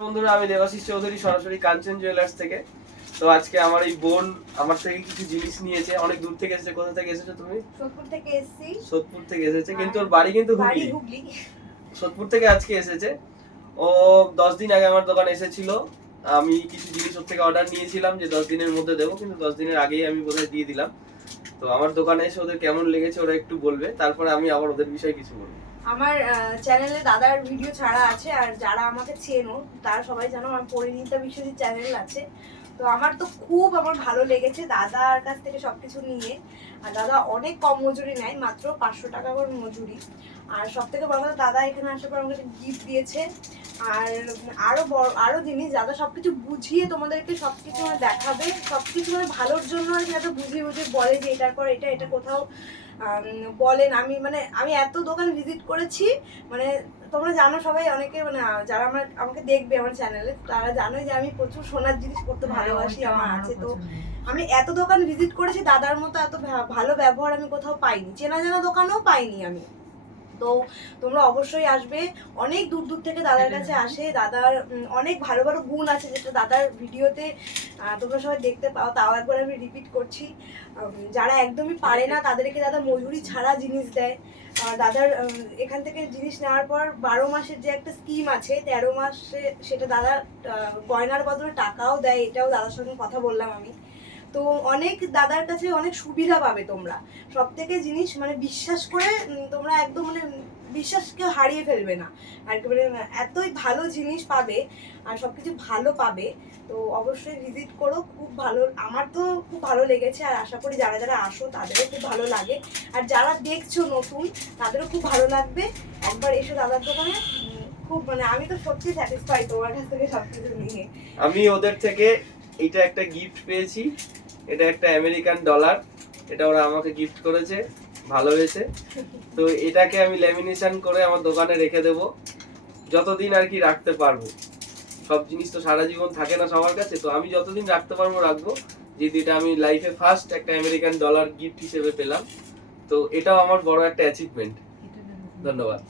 বন্ধুরা, আমি দেবাশিস চৌধুরী, সরাসরি কাঞ্চন জুয়েলার্স থেকে। তো আজকে আমার এই বোন আমার থেকে কিছু জিনিস নিয়েছে, অনেক দূর থেকে এসেছে। কোথা থেকে এসেছো তুমি? সোদপুর থেকে এসেছি। সোদপুর থেকে এসেছে, কিন্তু ওর বাড়ি কিন্তু হুগলি। সোদপুর থেকে আজকে এসেছে। ও 10 দিন আগে আমার দোকানে এসেছিল। আমি কিছু জিনিস ওর থেকে অর্ডার নিয়েছিলাম যে 10 দিনের মধ্যে দেবো, কিন্তু 10 দিনের আগেই আমি বোধহয় দিয়ে দিলাম। তো আমার দোকানে এসে ওদের কেমন লেগেছে ওরা একটু বলবে, তারপরে আমি আবার ওদের বিষয়ে কিছু বলবো। আমার চ্যানেলে দাদার ভিডিও ছাড়া আছে, আর যারা আমাকে চেনো তারা সবাই জানো আমার পরিণীতা বিশ্বজিৎ চ্যানেল আছে। তো আমার ভালো লেগেছে দাদার কাছ থেকে সবকিছু নিয়ে। আর দাদা অনেক কম মজুরি নেয়, মাত্র 500 টাকা করে মজুরি। আর সব থেকে বড় কথা, দাদা এখানে আসার পর আমাকে গিফট দিয়েছে। আর আরো জিনিস, দাদা সবকিছু বুঝিয়ে তোমাদেরকে সবকিছু দেখাবে, সবকিছু ভালোর জন্য আর কি। দাদা বুঝিয়ে বুঝিয়ে বলে যে এটার পর এটা কোথাও বলেন। আমি এত দোকান ভিজিট করেছি, তোমরা জানো সবাই, অনেকে যারা আমাকে দেখবে আমার চ্যানেলে তারা জানোই যে আমি প্রচুর সোনার জিনিস পড়তে ভালোবাসি, আমার আছে। তো আমি এত দোকান ভিজিট করেছি, দাদার মতো এত ভালো ব্যবহার আমি কোথাও পাইনি, চেনা জানা দোকানেও পাইনি আমি। তো তোমরা অবশ্যই আসবে, অনেক দূর দূর থেকে দাদার কাছে আসে। দাদার অনেক ভালো ভালো গুণ আছে, যেটা দাদার ভিডিওতে তোমরা সবাই দেখতে পাও। তাও একবার আমি রিপিট করছি, যারা একদমই পারে না তাদেরকে দাদা মজুরি ছাড়া জিনিস দেয়। দাদার এখান থেকে জিনিস নেওয়ার পর 12 মাসের যে একটা স্কিম আছে, 13 মাসে সেটা দাদা গয়নার বদলে টাকাও দেয়। এটাও দাদার সঙ্গে কথা বললাম আমি। তো অনেক দাদার কাছে অনেক সুবিধা পাবে তোমরা। সব থেকে জিনিস বিশ্বাস করে তোমরা একদম বিশ্বাসকে হারিয়ে ফেলবে না আর কি। এতই ভালো জিনিস পাবে আর সবকিছু ভালো পাবে। তো অবশ্যই ভিজিট করো, খুব ভালো। আমার তো খুব ভালো লেগেছে, আর আশা করি যারা যারা আসো তাদেরও খুব ভালো লাগে। আর যারা দেখছো নতুন তাদেরও খুব ভালো লাগবে। একবার এসে দাদার দোকানে খুব আমি তো সত্যি স্যাটিসফাই তোমার কাছ থেকে সবকিছু নিয়ে। আমি ওদের থেকে এটা একটা গিফট পেয়েছি, এটা একটা আমেরিকান ডলার। এটা ওরা আমাকে গিফট করেছে, ভালো হয়েছে। তো এটাকে আমি ল্যামিনেশন করে আমার দোকানে রেখে দেব, যতদিন আর কি রাখতে পারবো। সব জিনিস তো সারা জীবন থাকে না সবার কাছে, তো আমি যতদিন রাখতে পারবো রাখবো। যেহেতু এটা আমি লাইফে ফার্স্ট একটা আমেরিকান ডলার গিফট হিসেবে পেলাম, তো এটাও আমার বড় একটা অ্যাচিভমেন্ট। ধন্যবাদ।